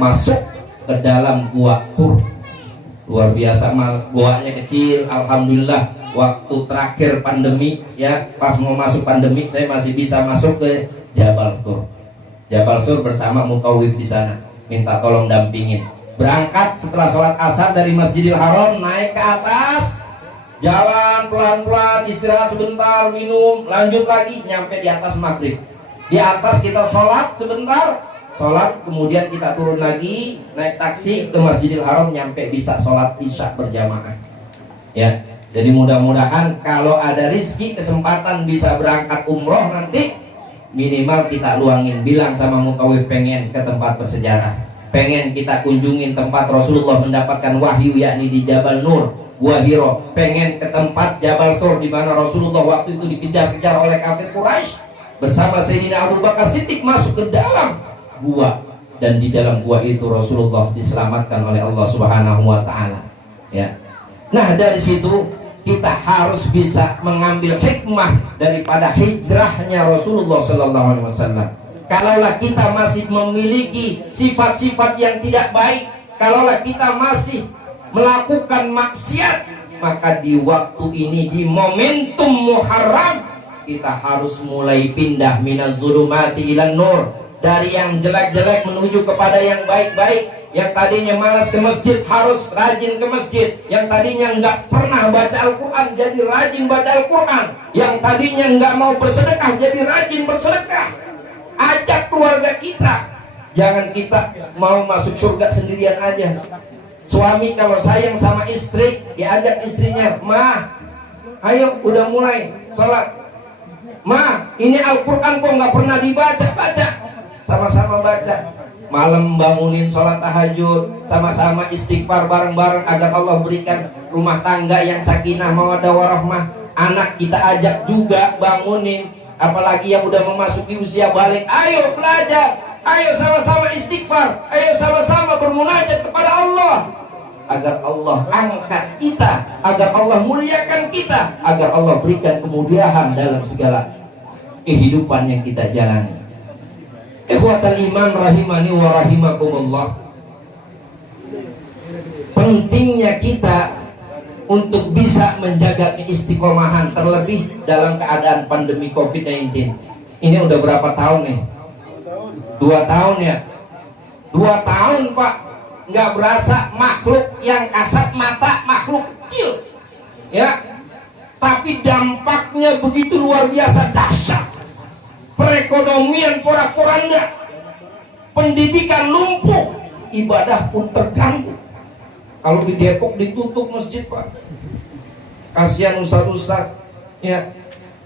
masuk ke dalam gua Tur. Luar biasa, guanya kecil. Alhamdulillah waktu terakhir pandemi ya, pas mau masuk pandemi saya masih bisa masuk ke Jabal Tur. Jabal Sur bersama mutawif di sana, minta tolong dampingin. Berangkat setelah sholat asar dari Masjidil Haram, naik ke atas, jalan pelan-pelan, istirahat sebentar, minum, lanjut lagi, nyampe di atas maghrib. Di atas kita sholat sebentar, sholat, kemudian kita turun lagi, naik taksi ke Masjidil Haram, nyampe bisa sholat isya berjamaah. Ya, jadi mudah-mudahan kalau ada rizki kesempatan bisa berangkat umroh nanti, minimal kita luangin, bilang sama mutawif pengen ke tempat bersejarah, pengen kita kunjungin tempat Rasulullah mendapatkan wahyu, yakni di Jabal Nur, Gua Hiro, pengen ke tempat Jabal Sur di mana Rasulullah waktu itu dikejar-kejar oleh kafir Quraisy bersama Sayyidina Abu Bakar Siddiq masuk ke dalam gua, dan di dalam gua itu Rasulullah diselamatkan oleh Allah Subhanahu wa taala. Ya. Nah, dari situ kita harus bisa mengambil hikmah daripada hijrahnya Rasulullah sallallahu alaihi wasallam. Kalaulah kita masih memiliki sifat-sifat yang tidak baik, kalaulah kita masih melakukan maksiat, maka di waktu ini, di momentum Muharram, kita harus mulai pindah minaz zulumati ilan nur, dari yang jelek-jelek menuju kepada yang baik-baik. Yang tadinya malas ke masjid harus rajin ke masjid, yang tadinya nggak pernah baca Al-Quran jadi rajin baca Al-Quran, yang tadinya nggak mau bersedekah jadi rajin bersedekah. Ajak keluarga kita, jangan kita mau masuk surga sendirian aja. Suami kalau sayang sama istri, diajak istrinya, "Ma, ayo udah mulai sholat. Ma, ini Al-Quran kok nggak pernah dibaca-baca." Sama-sama baca. Malam bangunin sholat tahajud, sama-sama istighfar bareng-bareng agar Allah berikan rumah tangga yang sakinah mawaddah warahmah. Anak kita ajak juga bangunin, apalagi yang udah memasuki usia balik, ayo belajar, ayo sama-sama istighfar, ayo sama-sama bermunajat kepada Allah, agar Allah angkat kita, agar Allah muliakan kita, agar Allah berikan kemudahan dalam segala kehidupan yang kita jalani. Ikhwatal iman rahimani wa rahimakumullah, pentingnya kita untuk bisa menjaga keistiqomahan, terlebih dalam keadaan pandemi COVID-19. Ini udah berapa tahun nih? 2 tahun ya? 2 tahun Pak, nggak berasa, makhluk yang kasat mata, makhluk kecil ya, tapi dampaknya begitu luar biasa dahsyat. Perekonomian porak-poranda, pendidikan lumpuh, ibadah pun terganggu. Kalau di Depok ditutup masjid Pak, kasihan ustaz-ustaz ya,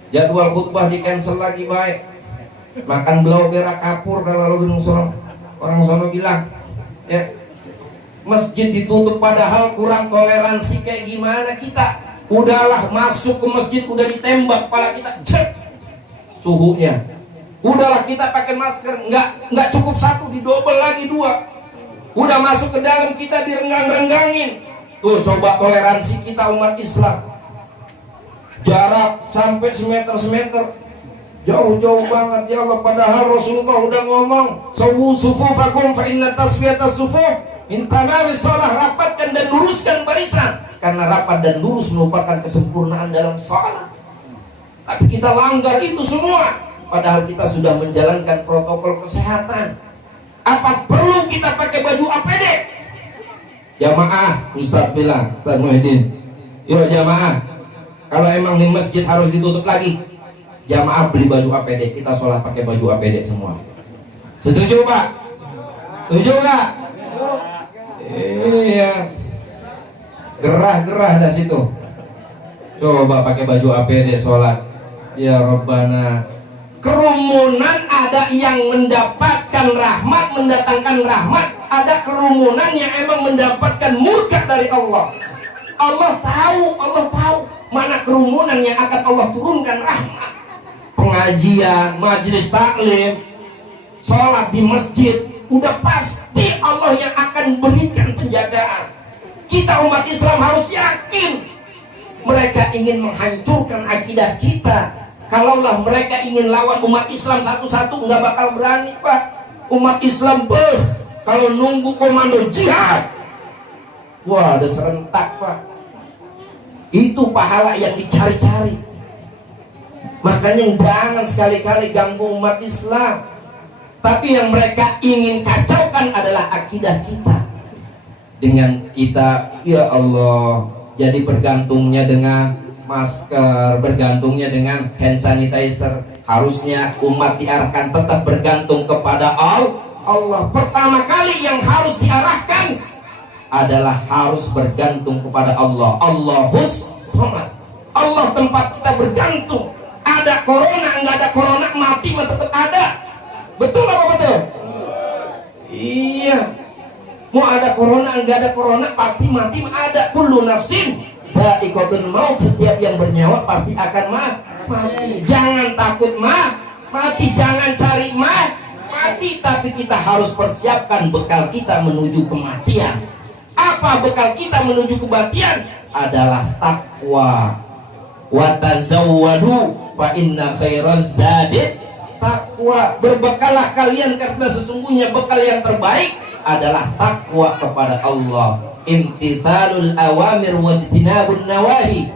jadwal khutbah di cancel lagi baik, makan belau berak kapur kalau orang sono bilang ya. Masjid ditutup padahal kurang toleransi kayak gimana kita. Udahlah masuk ke masjid udah ditembak kepala kita, cek suhunya. Udahlah kita pakai masker, nggak cukup 1, didobel lagi 2. Udah masuk ke dalam kita direnggang-renggangin. Tuh coba toleransi kita umat Islam. Jarak sampai semeter, jauh-jauh banget ya Allah. Padahal Rasulullah udah ngomong, "Sawu sufufakum fa inna tasfiyatas sufuf min tamami shalah." Rapatkan dan luruskan barisan, karena rapat dan lurus merupakan kesempurnaan dalam shalah. Tapi kita langgar itu semua. Padahal kita sudah menjalankan protokol kesehatan. Apa perlu kita pakai baju APD? Jamaah, Ustaz bilang, Ustaz Muhyiddin, yuk jamaah, kalau emang di masjid harus ditutup lagi, jamaah beli baju APD, kita sholat pakai baju APD semua. Setuju Pak? Setuju nggak? Iya. Gerah-gerah dah situ. Coba pakai baju APD sholat. Ya Rabbana. Kerumunan ada yang mendapatkan rahmat, mendatangkan rahmat, ada kerumunan yang emang mendapatkan murka dari Allah. Allah tahu mana kerumunan yang akan Allah turunkan rahmat. Pengajian, majelis taklim, sholat di masjid, udah pasti Allah yang akan berikan penjagaan. Kita umat Islam harus yakin mereka ingin menghancurkan akidah kita. Kalaulah mereka ingin lawan umat Islam satu-satu, nggak bakal berani Pak. Umat Islam Kalau nunggu komando jihad, wah ada serentak Pak. Itu pahala yang dicari-cari. Makanya jangan sekali-kali ganggu umat Islam. Tapi yang mereka ingin kacaukan adalah akidah kita. Dengan kita, ya Allah, jadi bergantungnya dengan masker, bergantungnya dengan hand sanitizer. Harusnya umat diarahkan tetap bergantung kepada Allah. Pertama kali yang harus diarahkan adalah harus bergantung kepada Allah. Allahus Somad. Allah tempat kita bergantung. Ada corona, enggak ada corona, mati mah tetap ada. Betul apa betul? Iya. Mau ada corona, enggak ada corona, pasti mati mah ada. Kullu nafsin dha'iqatul maut. Setiap yang bernyawa pasti akan mati. Jangan takut mati, jangan cari mati, tapi kita harus persiapkan bekal kita menuju kematian. Apa bekal kita menuju kematian? Adalah takwa. Wa tazawwadu fa inna khairaz zadi takwa. Berbekalah kalian karena sesungguhnya bekal yang terbaik adalah takwa kepada Allah. Imtithalul awamir wajtinabun nawahi.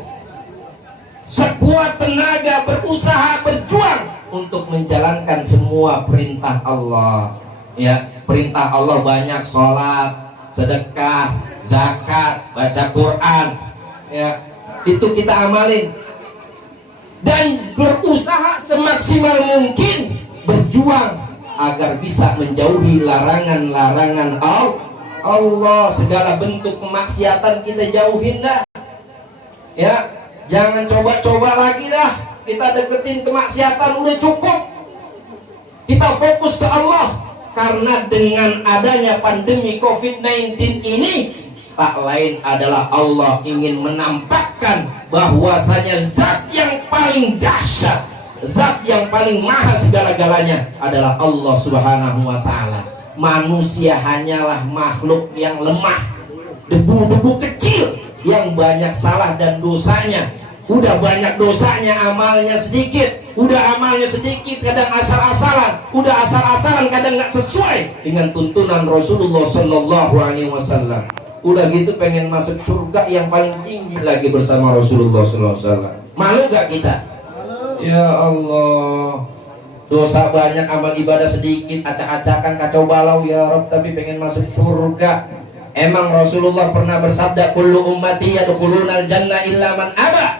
Sekuat tenaga berusaha berjuang untuk menjalankan semua perintah Allah. Ya, perintah Allah banyak: sholat, sedekah, zakat, baca Quran. Ya, itu kita amalin. Dan berusaha semaksimal mungkin berjuang agar bisa menjauhi larangan-larangan Allah. Segala bentuk kemaksiatan kita jauhin dah. Ya, jangan coba-coba lagi dah. Kita deketin kemaksiatan, udah cukup. Kita fokus ke Allah. Karena dengan adanya pandemi COVID-19 ini, tak lain adalah Allah ingin menampakkan bahwasanya zat yang paling dahsyat, zat yang paling maha segala-galanya adalah Allah Subhanahu wa ta'ala. Manusia hanyalah makhluk yang lemah, debu-debu kecil yang banyak salah dan dosanya. Udah banyak dosanya, amalnya sedikit. Udah amalnya sedikit, kadang asal-asalan. Udah asal-asalan, kadang nggak sesuai dengan tuntunan Rasulullah Sallallahu Alaihi Wasallam. Udah gitu pengen masuk surga yang paling tinggi lagi bersama Rasulullah Sallallahu Alaihi Wasallam. Malu gak kita? Ya Allah, dosa banyak, amal ibadah sedikit, acak-acakan, kacau balau ya Rabb, tapi pengen masuk surga. Emang Rasulullah pernah bersabda, kullu ummati yadkhulunal jannah illa man aba.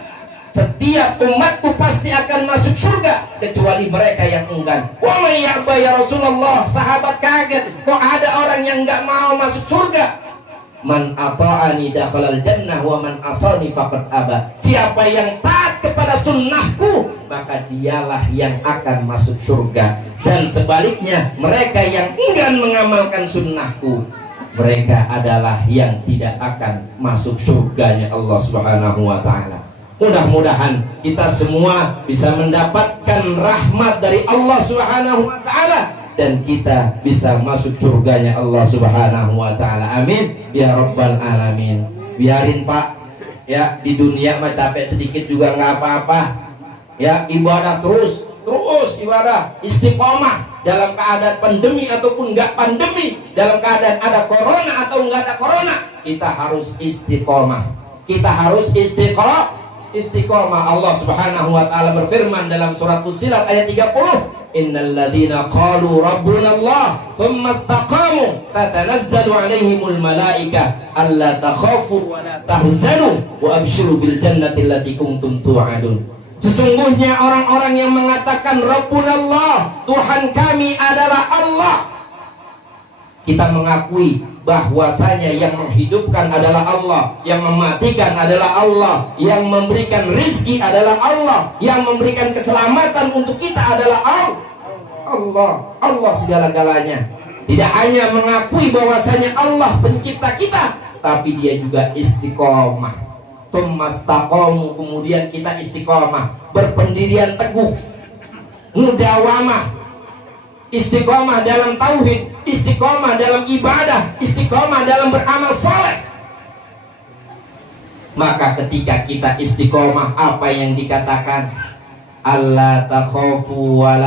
Setiap umatku pasti akan masuk surga kecuali mereka yang enggan. Wa may ya'ba ya Rasulullah. Sahabat kaget, kok ada orang yang enggak mau masuk surga? Man ata'ani dakhalal jannah wa man asani faqad aba. Siapa yang taat kepada sunnahku, maka dialah yang akan masuk surga. Dan sebaliknya, mereka yang enggan mengamalkan sunnahku, mereka adalah yang tidak akan masuk surganya Allah Subhanahu wa ta'ala. Mudah-mudahan kita semua bisa mendapatkan rahmat dari Allah Subhanahu wa ta'ala dan kita bisa masuk surganya Allah Subhanahu wa ta'ala. Amin ya rabbal alamin. Biarin Pak, ya, di dunia mah capek sedikit juga nggak apa-apa. Ya, ibadah terus ibadah, istiqomah dalam keadaan pandemi ataupun nggak pandemi, dalam keadaan ada corona atau nggak ada corona, kita harus istiqomah. Kita harus istiqomah. Allah Subhanahu wa ta'ala berfirman dalam surat Fussilat ayat 30, innal ladzina qalu rabbuna Allah tsumma istaqamu tatanazzalu alaihimul malaika alla takhafu wa la tahzanu wa abshiru bil jannati allati kuntum tu'adun. Sesungguhnya orang-orang yang mengatakan Rabbuna Allah, Tuhan kami adalah Allah, kita mengakui bahwasanya yang menghidupkan adalah Allah, yang mematikan adalah Allah, yang memberikan rizki adalah Allah, yang memberikan keselamatan untuk kita adalah Allah segala-galanya. Tidak hanya mengakui bahwasanya Allah pencipta kita, tapi dia juga istiqomah. Tsumastaqamu, kemudian kita istiqomah, berpendirian teguh, mudawamah, istiqomah dalam tauhid, istiqomah dalam ibadah, istiqomah dalam beramal soleh. Maka ketika kita istiqomah, apa yang dikatakan? Allah takhafu wa la